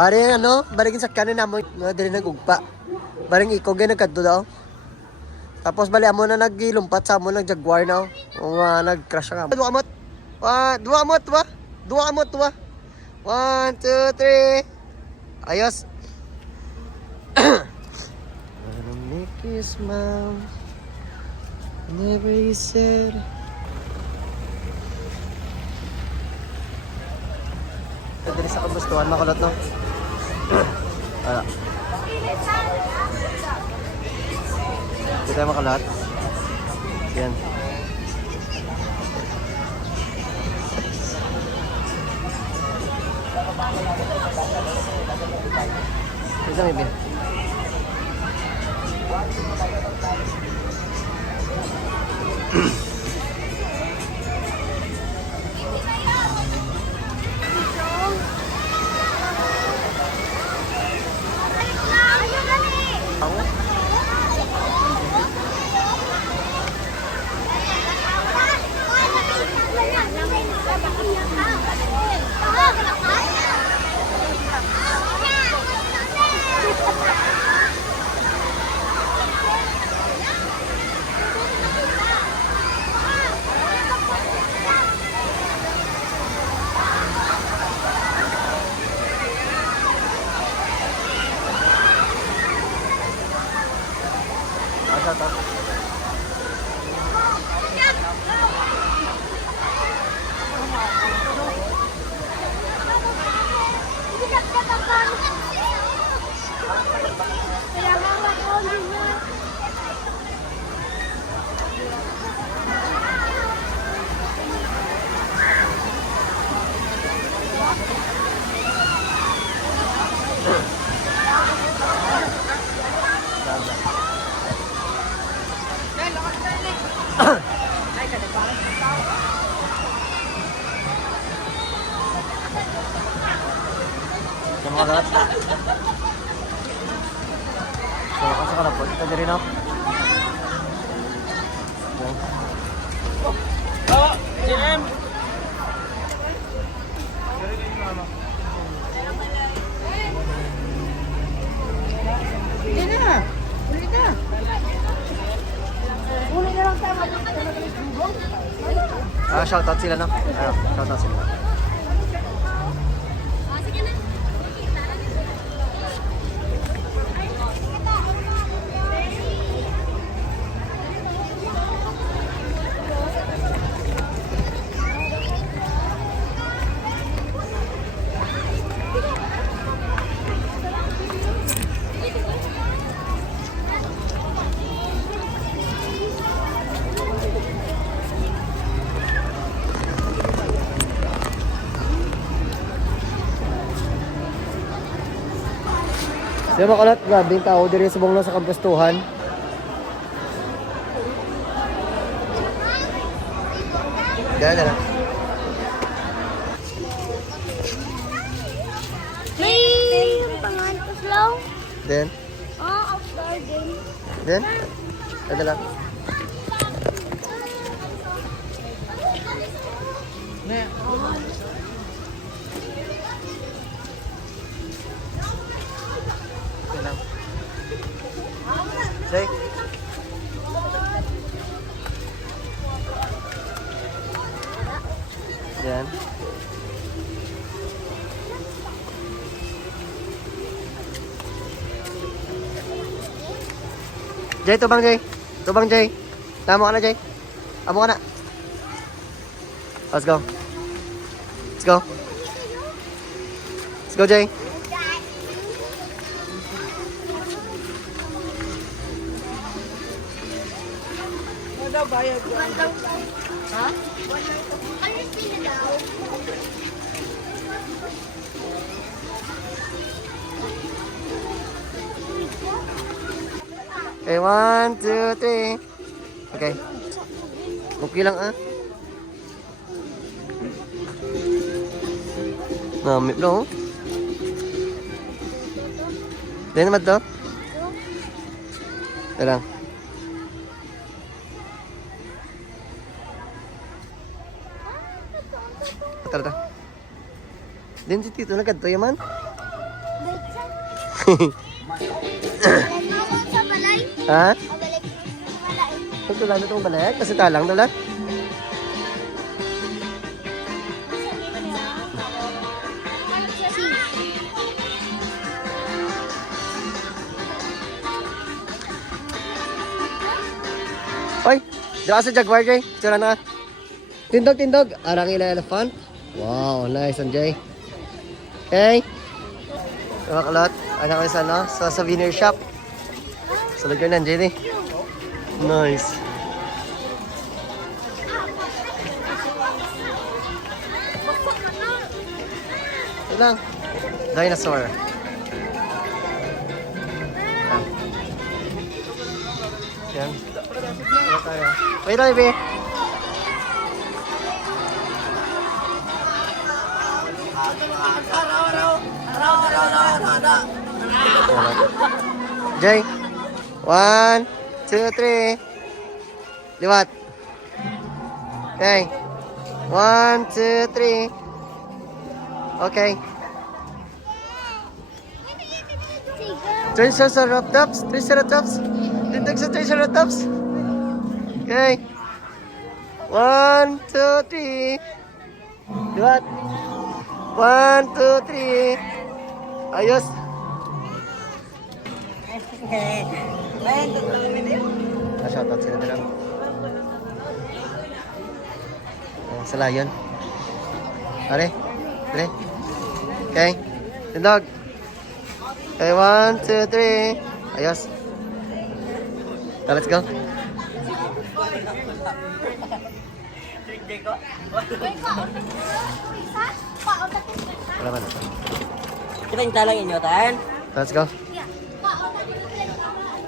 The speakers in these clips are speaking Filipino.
Ari ano, baligin sa kanin namo nga diri nagugpa. Baring ikaw gay nagkadto daw. Tapos bali amo na nagilumpat sa amo nag Jaguar na. O nga nag-crash nga. Dua amot. Dua amot, wa. Dua amot, wa. 1 2 3. Ayos. Gonna make you smile. Never you said. Dali sa kabustuhan makulot no. Ala. Hindi tayo makalat. Yan. Isang ibin. Kagat. So, kasi ka na po. Ito din ako. Oh, JM! Hindi na. Uli na. Uli na lang tayo. Shoutout sila no? Shoutout sila. Siya makalat, grabe yung tao diri sa bunglo sa kampustuhan. Dala. May pangalan ko slow. Then? Off garden. Then? Dala. Say. Yan. Jay, tubang Jay. Tubang Jay. Tama ka na Jay. Amo ka na. Let's go. Let's go. Let's go Jay. Ano bayad yan? Ha? Ano sila daw? Okay, 1, 2, 3. Okay. Okay lang ah. Namip no. Dahil naman to. Lang. Tara. Din si Tito nagkadto yaman. Sa balay. Ha? Pabalik sa balay. Ito tulan na itong balik. Kasi talang tulan. Oy, dito sa Jaguar, Jay. Tsura na ka. Tindog, tindog. Arang ila elephant. Wow, nice, Anjay. Okay. Mga kalot, anak ko sa, no? Sa souvenir shop. Sa lugar ng Anjay, nice. Ito lang. Dinosaur. Yan. Ano tayo? Wait lang, baby. Jay. 1, 2, 3. Liwat. Okay. 1, 2, 3. Okay. Triceratops. Triceratops. Tindag sa Triceratops. Okay. 1, 2, 3. Liwat. 1, 2, 3. Ayos. Ayan, tatlong minute. Shoutout sila dalawa. Sa lion. Pare. Pare. Okay. Tindog. Okay, 1, 2, 3. Ayos. So, let's go. Wala ba na? Kita yung talang inyo, Tan. Let's go.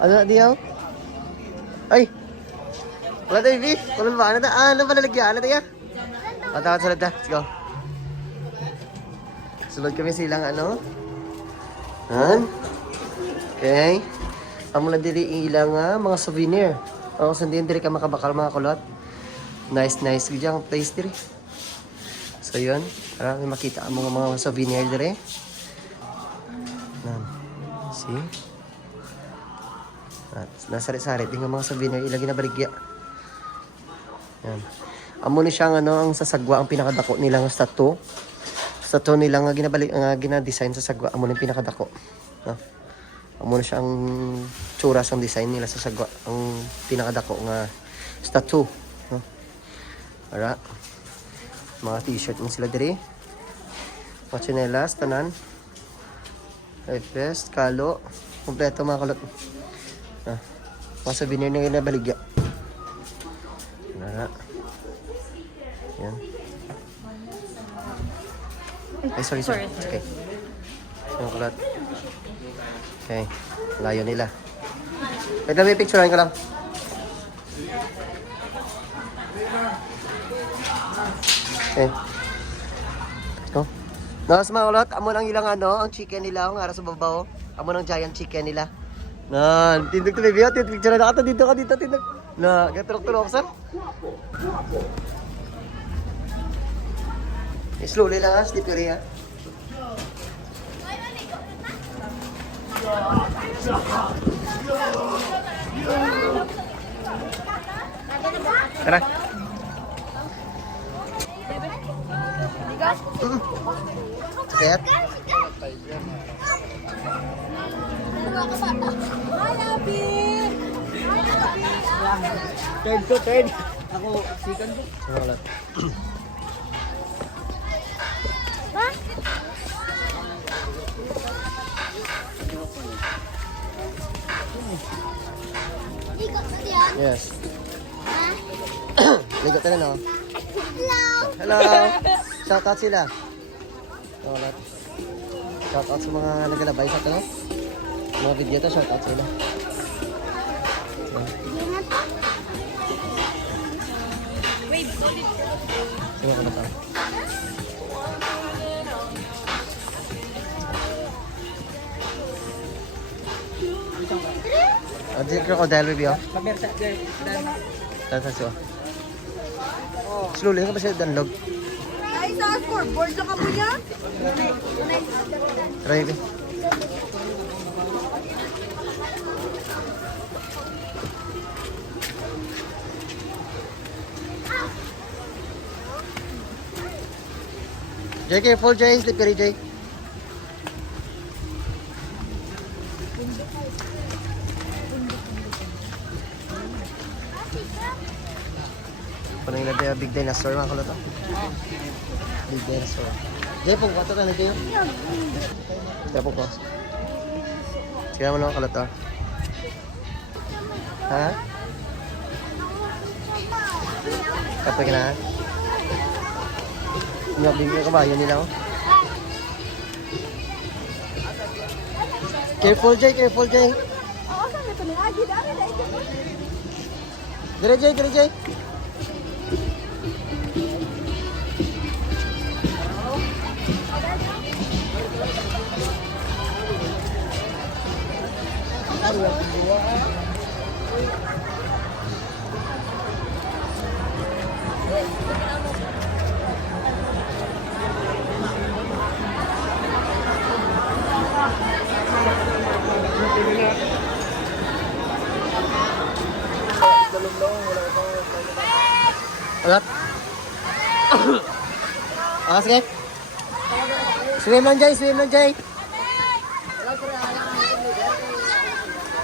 Ano na diyaw? Ay! Wala tayo, B. Wala ba? Ano na? Ano ba nalagyan? Ano tayo? Patawad sunod na. Let's go. Sunod kami silang ano? Han? Okay. Amo na diri ilang mga souvenir. Ako sandin diri ka makabakal mga kulot. Nice, nice. Gijang place diri. So yun. Para may makita ang mga souvenir diri. Nan. See? At nasarit-sarit din ang mga souvenir ilagi na baligya. Yan. Amo ni siyang ano ang sasagwa ang pinakadako nilang statue. Statue nila nga ginabalik nga gina-design sa sagwa amo ni pinakadako. No. Amo na siya ang tsura sa design nila sa sagwa ang pinakadako nga statue. No. Ara. Mga t-shirt mo sila diri. Mga tsinelas, tanan. Life vest, kalo. Kompleto mga kulot. Ah, mga souvenir na ginabaligya. Nara. Yan. Ay, sorry. Okay. Mga kulot. Okay. Layo nila. Wait lang, may picturean ko lang. Okay. No? Nas mga kulot, amo nang ilang ano, ang chicken nila, ang ara sa babaw. Amo nang giant chicken nila. Nan, tindog to baby, tindog picture na ka dito tindog. Na, gaturok-turok sa. Slowly lang ha, slippery ha. Tara. Sakit? Third. Ako, second po. Wala. Ikot na diyan. Yes. Ha? Ligot na no? Hello. Hello. Shoutout sila. Wala. Shoutout sa mga naglalabay sa ito. Mga video to, shoutout sila. Sino ka na to? Di crocodile review. Kamersa, guys. Tata siya. Slowly ka ba siya danlog? Ay, sa scoreboard lang ka po yan? Try it. Jay, careful, Jay. Slippery, Jay. Panang nila big dinosaur mga kulot. Big dinosaur. Jay, pong kato ka na kayo. Kaya pong kato. Sige naman mga kulot. Ha? Kapag na. Nabing yung kabayo nila oh. Careful, Jay. Careful, Jay. Dire, Jay. Dire, Jay. Alat. Sige. Swim lang, Jay. Swim lang, Jay.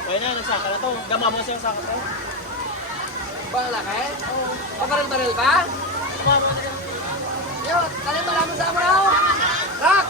Kaya na, nagsaka na to. Gama mo siya saka to. Bala ka eh? Pabaril-baril ka? Yo, kalian mo lang sa amo na ako. Rock!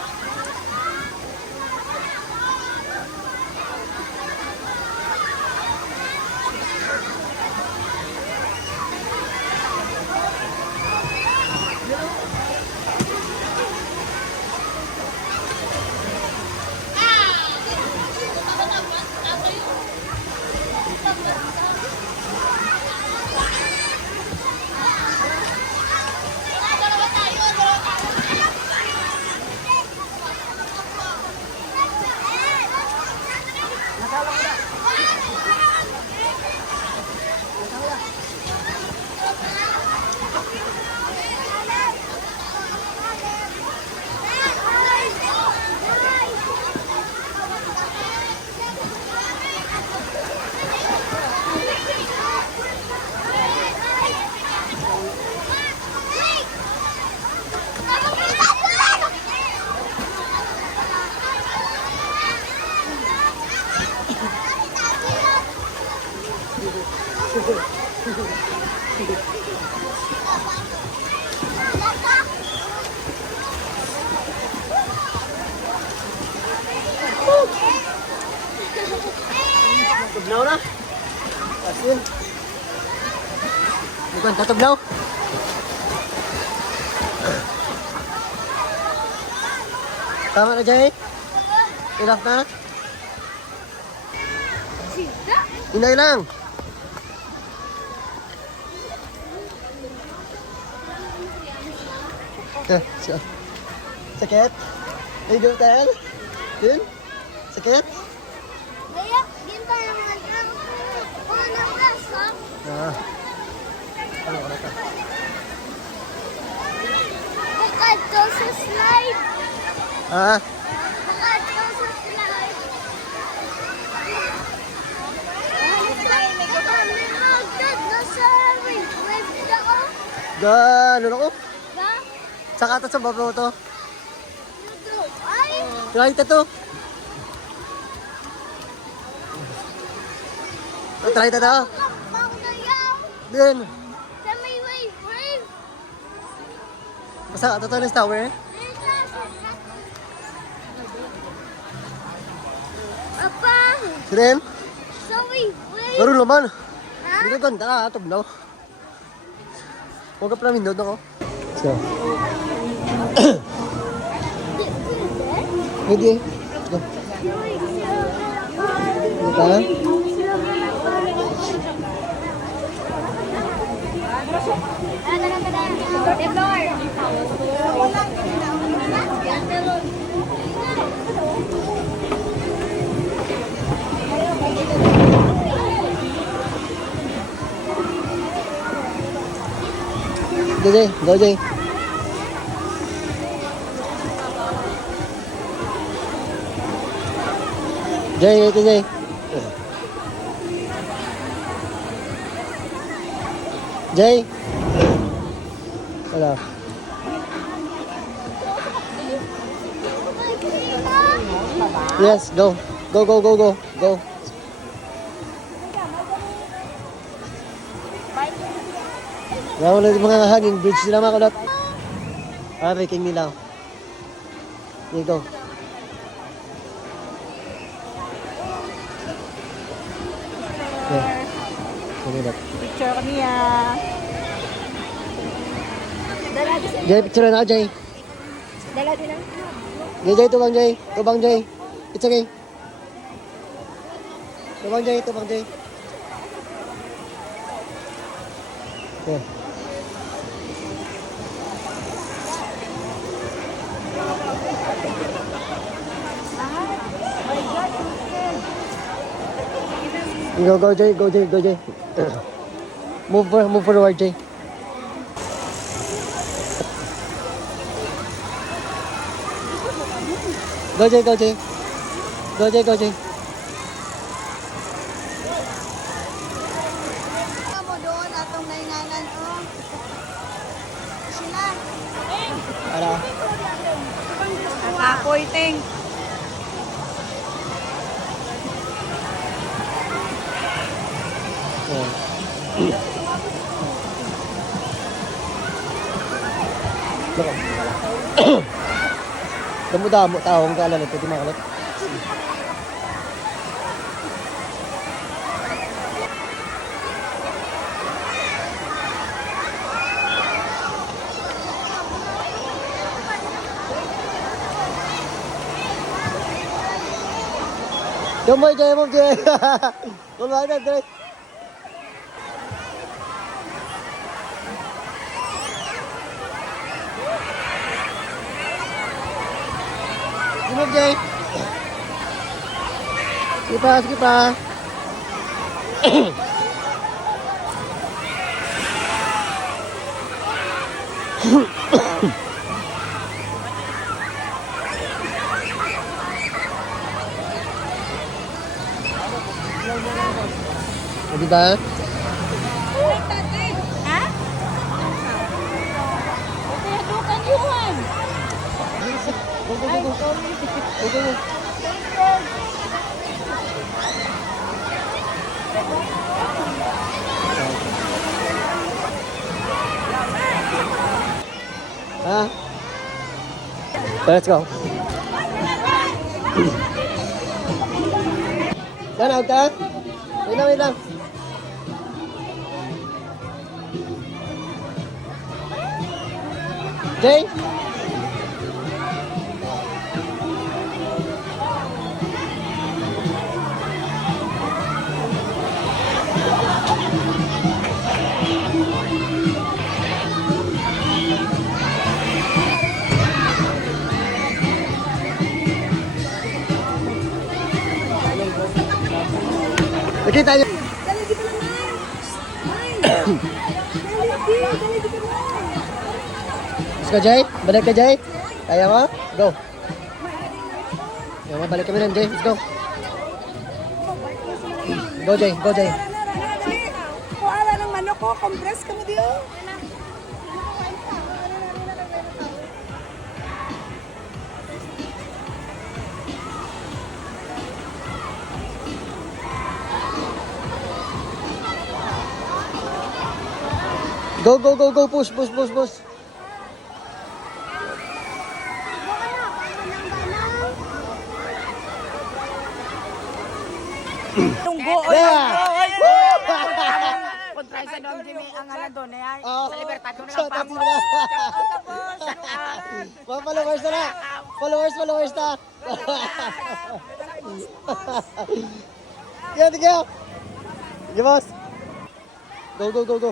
Tugnaw na. Asin. Bukan tatugnaw. Tama na, Jay. Enough na. Hinay lang. Sakit? Ligo tayo? Din? Sakit? Kaya, ginto naman ang unang aso. Ah. Ano ka na ka? Bukad to sa slide. Ah. Bukad to sa slide. Agad na sa wave na ako. Gano'n ako? Ba? Saka ito sa babaw to. Ay! Try ito to. Try ito to. Kapang na yaw. Din. Sa may wave. Basta ito to ng tower eh. Apa? Din. Sa wave. Laro naman. Ha? Hindi ka ganda. Tugnaw. Huwag ka pala mindod ako. So. Pwede. Go. Diba? Go, Jay. Go, Jay. Jay, ito, Jay. Jay. Wala. ba? Yes, go. Go, go, go, go. Go. Yan ulit yung mga hanging bridge nila mga kulot. Ah, Viking nila. Here you go. Yeah. Sige dat. Picture kami Jay, picture na ako, Jay. Dala din ang Jay, Jay, tubang Jay. Tubang Jay. It's okay. Tubang Jay, tubang Jay. Okay. Go, go, Jay, go, Jay, go, Jay. Move forward, Jay. Go, Jay, go, Jay. Go, Jay, go, Jay. Mo doon atong nainganan oh. Sila. Ara. Nakakoy, ting. Damo-damo tao ang kaalala ito, di makalat. Tumoy, Jay, move, Jay. Kulwag na, Jay. Move, Jay. Sige pa, sige pa. Di ba? Ha? Kaya dukan yun. Go, go, go, go. Go, go, go. Ah. Let's go. Yan, out ka? Wait lang, wait lang. Jay? Okay, tayo. Dali di ka naman. Ay. Dali di ka naman. Let's go, Jay. Balik ka, Jay. Kaya mo? Go. Kaya mo, balik kami lang, Jay. Let's go. Go, Jay. Go, Jay. Kuala ng manok ko, compress ka mo diyo. Go, go, go, go. Push, push, push, push. Tunggo. Yeah! Kontra sa Don Jimmy ang ngalan doon ay Oh, sa Libertad doon shout out sila. Mga followers na na. Followers na. Sige, sige. Sige, boss. Go, go, go, go.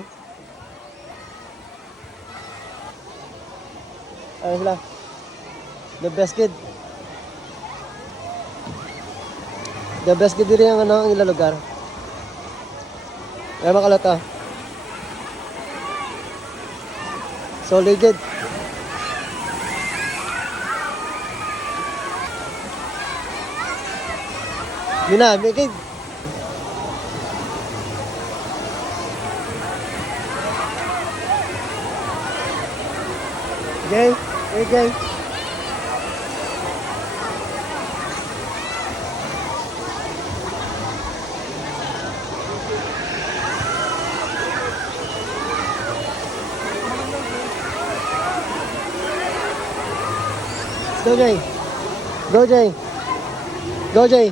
Ayun sila. The best kid. The best kid din ang ang ilang lugar. Ay makalata. So legit. Mina, mikid. Gay, hey gay. Go, Jay. Go, Jay. Go, Jay.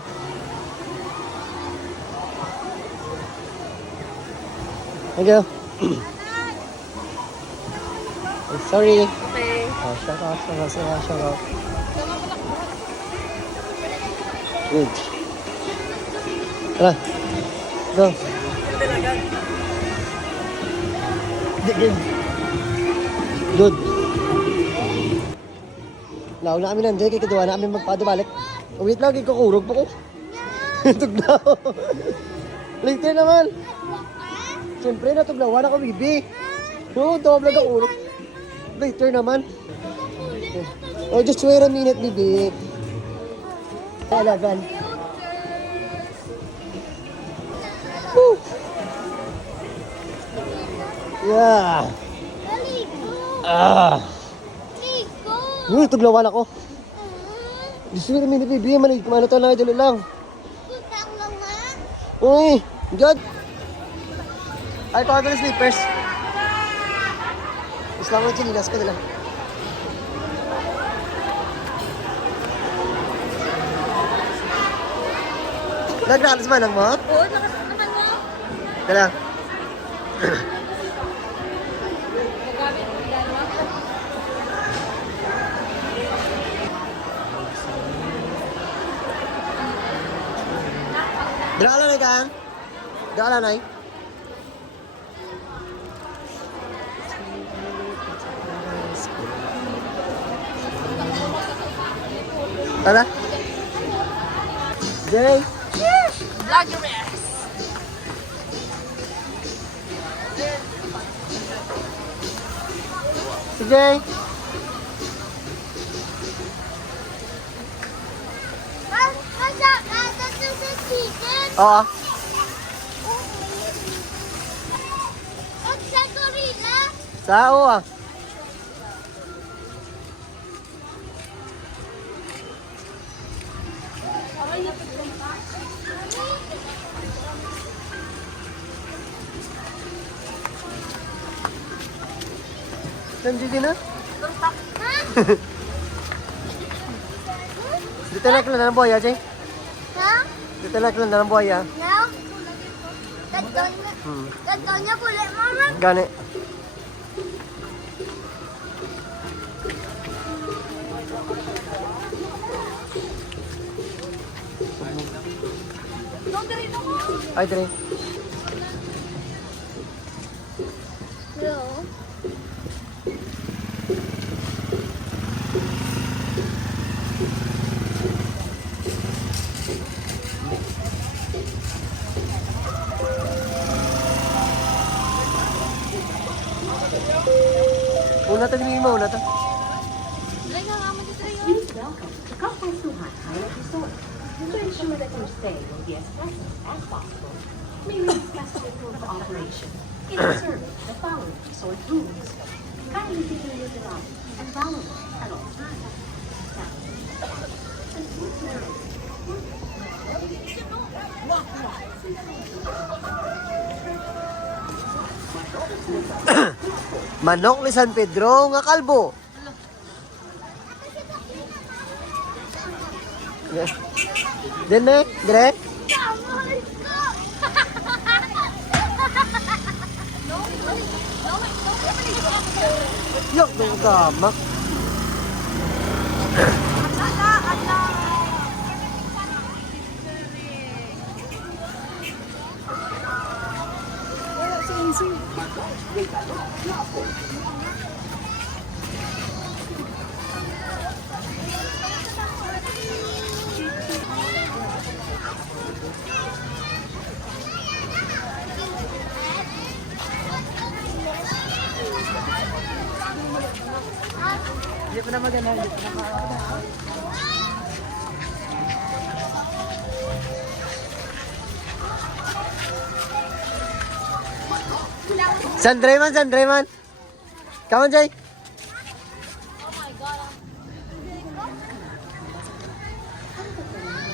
Thank you. Sorry. Okay. Oh, shout out. Good. Tara. Go. Good. Nauna kami nandiyan, kaya kaduwa na kami magpadabalik. Wait lang, kukurog po ko. Tugnaw. Later naman. Siyempre, natugnawan ako, bibi. No, doble ka urog. Later naman. Oh, just wait a minute, bibi. Talagan. Woo. Yeah. Ah. Uy, tugnawan ako. Just wait a minute, bibi. Ano to lang, dali lang. Uy, God. Ay, kuha ko ng slippers. Islam mo chinilas ka nila. Nag-raalas ba lang mo? Oo, nakasanaman mo. Dala. Nagamit mo dalawa. Dala ka lang na ka? Dala ka lang. Tara. Jay. Vloggeress. Si Jay. Oo. Sa oo. Nandiyo na? Dito na kailan ng buhaya, Jay? Dito na kailan ng buhaya. Gagawin niya pula, mama. Gani. Ay, Dre. Hello. Una to, hindi mo una to. Please welcome to Kapay Suhan Island Resort. To ensure that your stay will be as pleasant as possible, may we discuss the proof of operation in the service the following resort rooms. Kindly take a look around and follow them at all times. Manok ni San Pedro nga kalbo. Dene, Dre. Yok dong gamak. Hindi pa na maganda. San Drayman. Come on, Jay.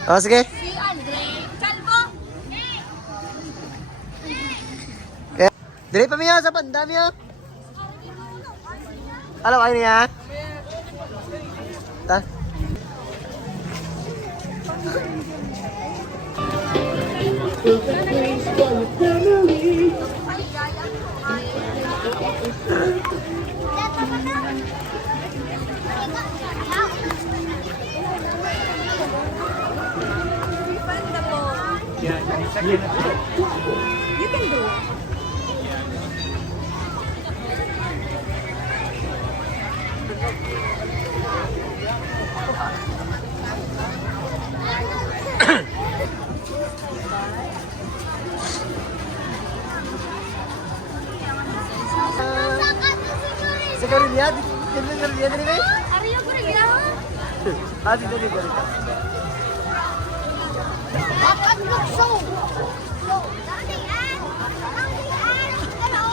Oh, sige. Si Andre Calvo. Kaya, dali pa miya sa panda miya. Alam, ay niya. Ta? You can do it. Sa Garilya? Yan yung Garilya din eh? Ariyo ko rin ginawa. Ah, dito din Garilya. At look so. So, dati hello?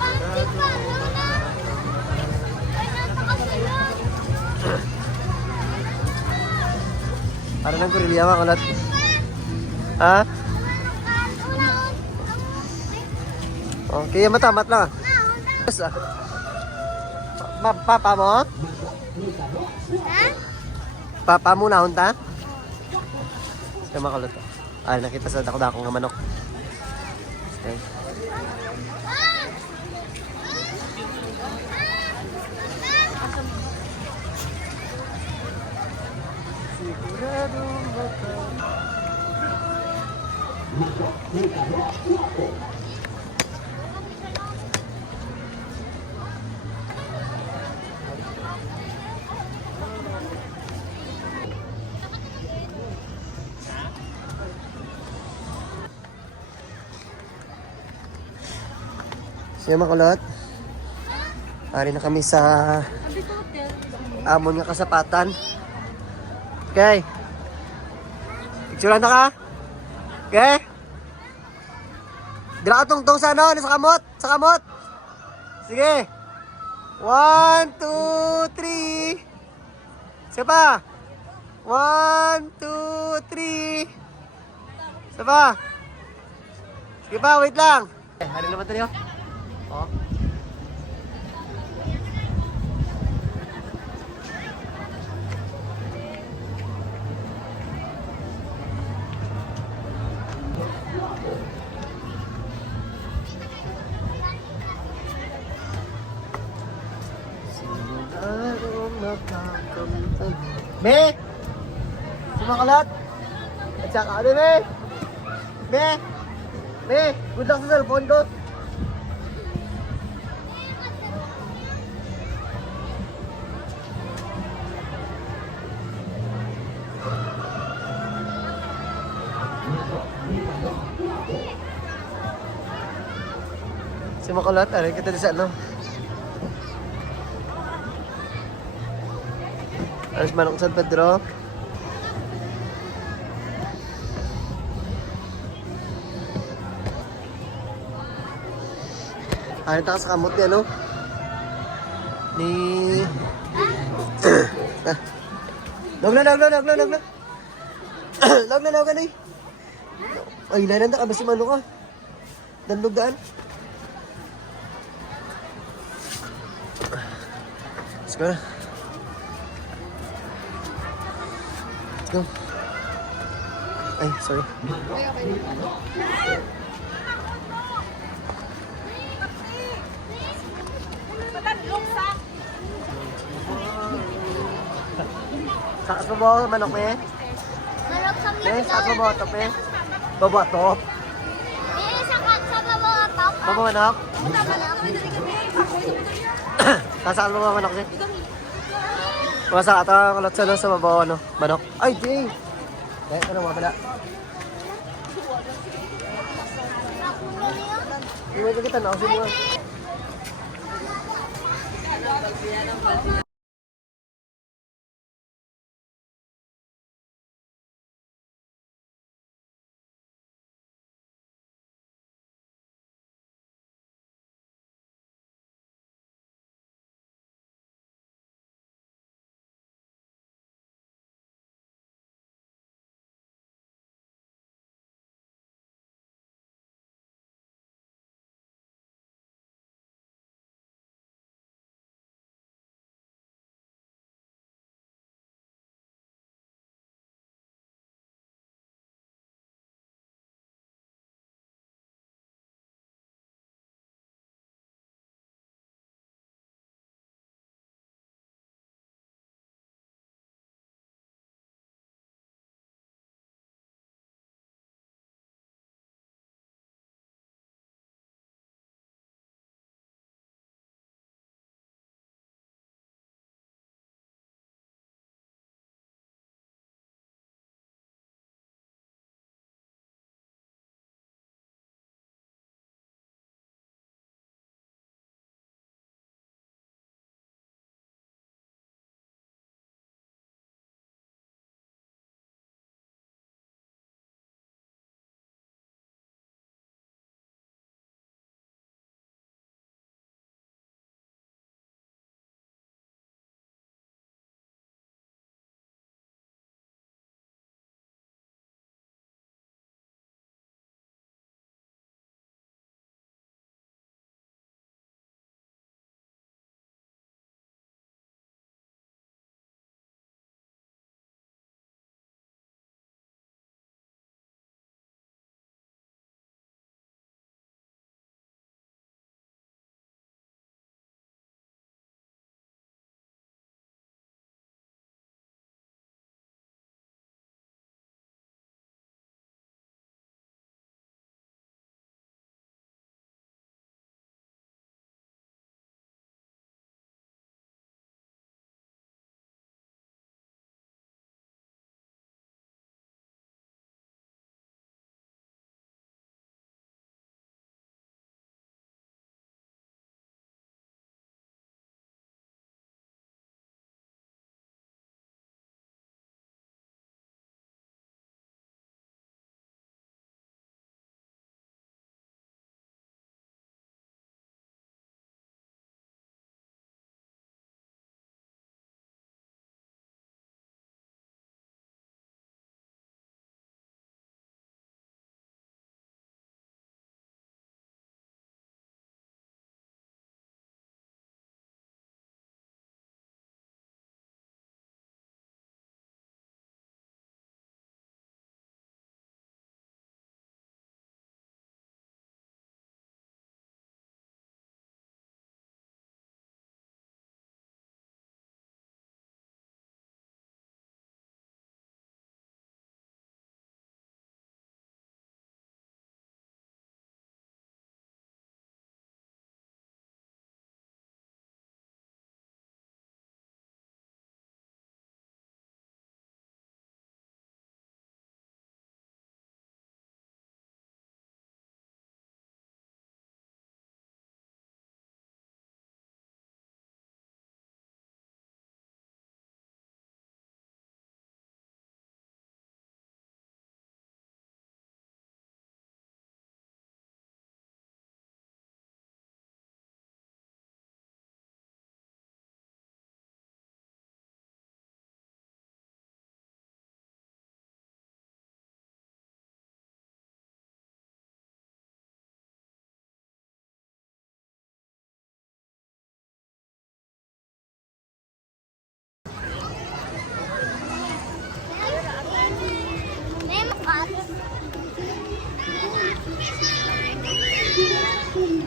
Pansit pa, Luna. Ay, napakasulod. Para ng Garilya mga kalat. Ha? Okay, matamat lang. Papa mo? Ha? Papa mo na hunta? Sige makulot. Ay, nakita sa dako-dako nga manok. Okay. Sigurado maka. Siya makulot. Ari na kami sa amon nga kasapatan. Okay. Picturean na ka? Okay? Dila ka tungtong sa ano? Sa kamot? Sa kamot? Sige. 1, 2, 3. Sige pa. 1, 2, 3. Sige pa. Sige pa, wait lang. Hari naman tayo. Oh. Be! Sumakalat! At saka ano, Be? Be! Be! Good luck sa cellphone ko! Sumakalat, aray kita di sa ano? Alas manok San Pedro. Ano tayo sa kamot niya, no? Ni... Log na. Log na eh. Ay, nananda ka ba si Mano ka? Danlog daan. Let's go na. Let's go. Ay, sorry. Sakas mo ba manok eh? Manok sa Sakas mo ba top eh? Baba top? sa bawah top. Baba manok? Sasaan mo ba manok eh? Masa ata kalat sa baba ano? Manok? Ay, Jay! Eh, ano mga pala? Iwan ka kita na kasi mga...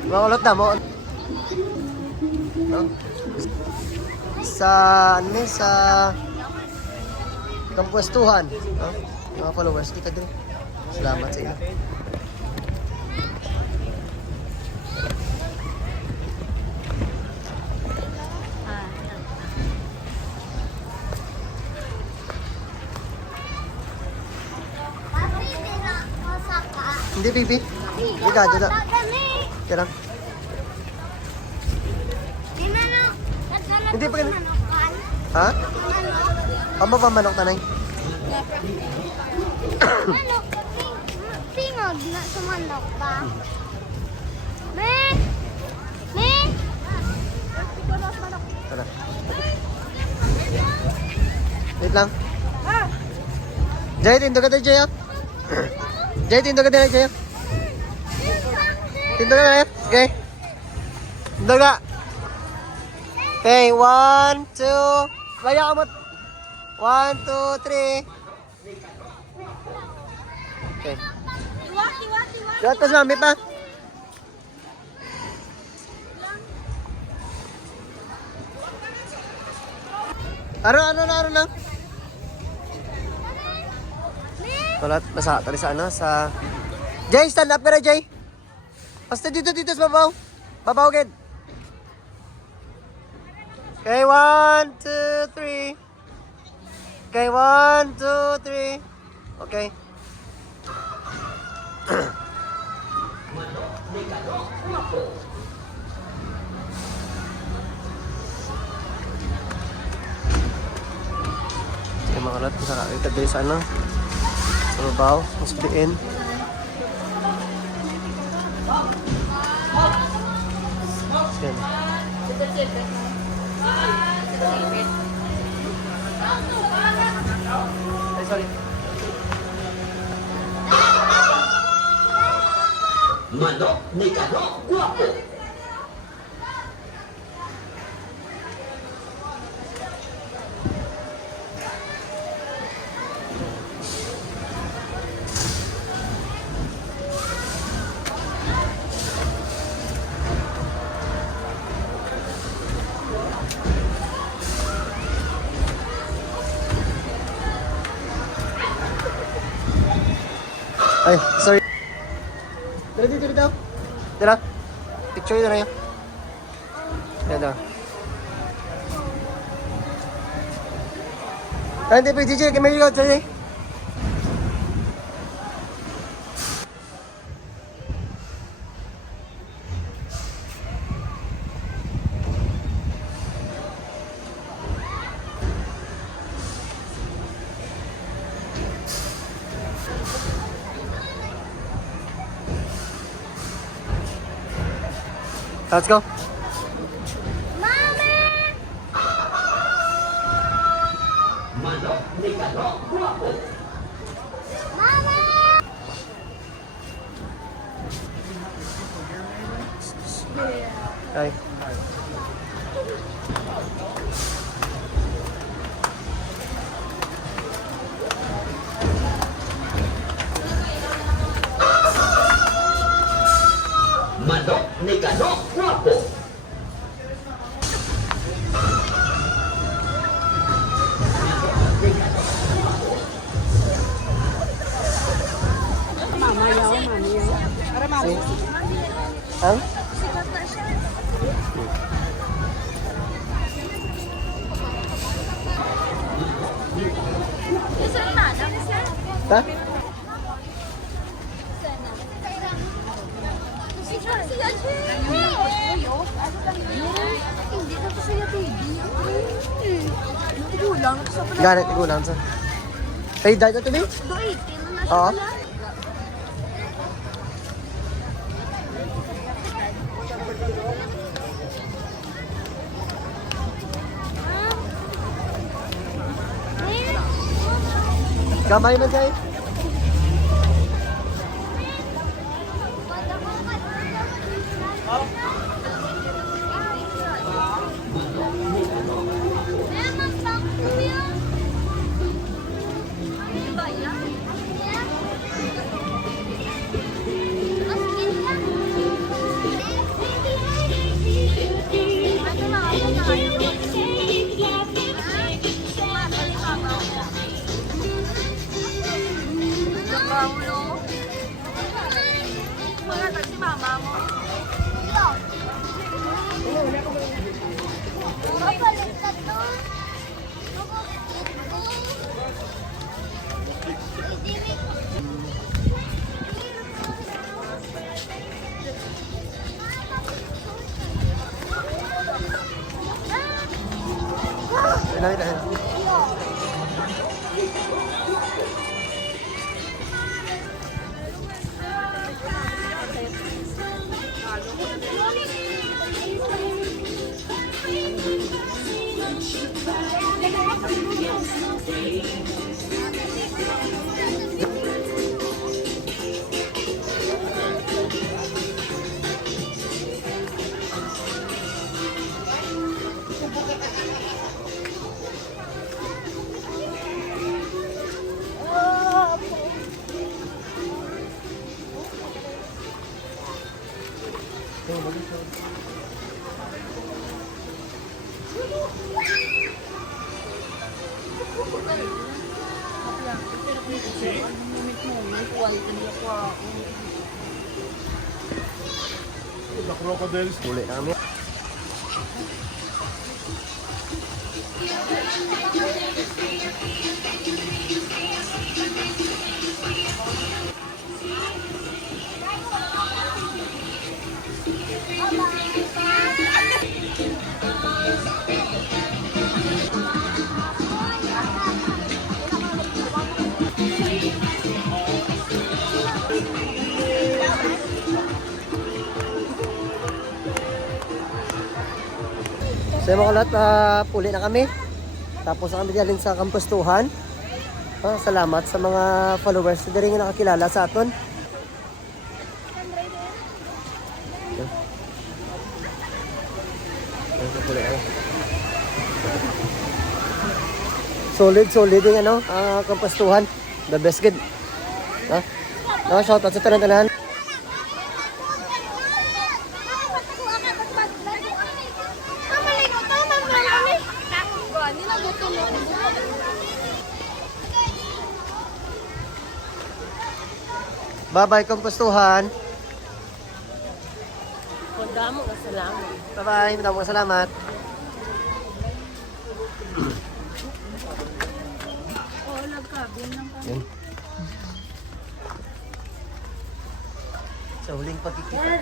Makulot na mo. No? Sa, ano eh, sa kampwestuhan. No? Mga followers, kita din. Salamat sa inyo. Hindi, baby. Hindi ka, dada. Kaya lang. Hindi pa ganun. Ha? Amo ba manok tanay? Tingog na sumanok pa. Me! Me! Tara. Wait lang. Jay, tindo ka tayo, Jay. Jay, tindo ka tayo, Jay. Tindo ka tayo. Okay. Tindo ka. Okay, 1, 2. Kaya ka mo. 1, 2, 3. Okay. Liwat pa si mami pa. Ano na. Walat, basa tali sa ano, sa... Jay, stand up ka na, Jay. Basta dito sa babaw. Babaw, kid. Okay, 1, 2, 3. Okay, 1, 2, 3. Okay. Okay, mga kalat, sa kakita dito sa ano. Sa babaw, mas diin. Yan. Ay, sorry. Manok ni Kanok Guwapo. Ay, sorry. Dito. Dito. Picture na yan. Dito. Hindi pa, DJ, kami yun, DJ. Let's go. Manok ni Kanok Guwapo. Ay. Manok ni Kanok Guwapo. Ang? Ha? Ganit, igulang sa. Hey, dahil ito, babe? Oo. Gamay man kayo. Uli na kami. So yung mga kalat, uli na kami. Tapos kami dalhin sa kampustuhan. Salamat sa mga followers na rin nakakilala sa aton. Solid yung ano, kampustuhan. The best good. Shout out sa tanan-tanan. Bye-bye, kampustuhan. Madamo ka salamat. Bye-bye, madaming salamat. Oo, nagkabin lang kami. Yan. Sa huling pagkikita.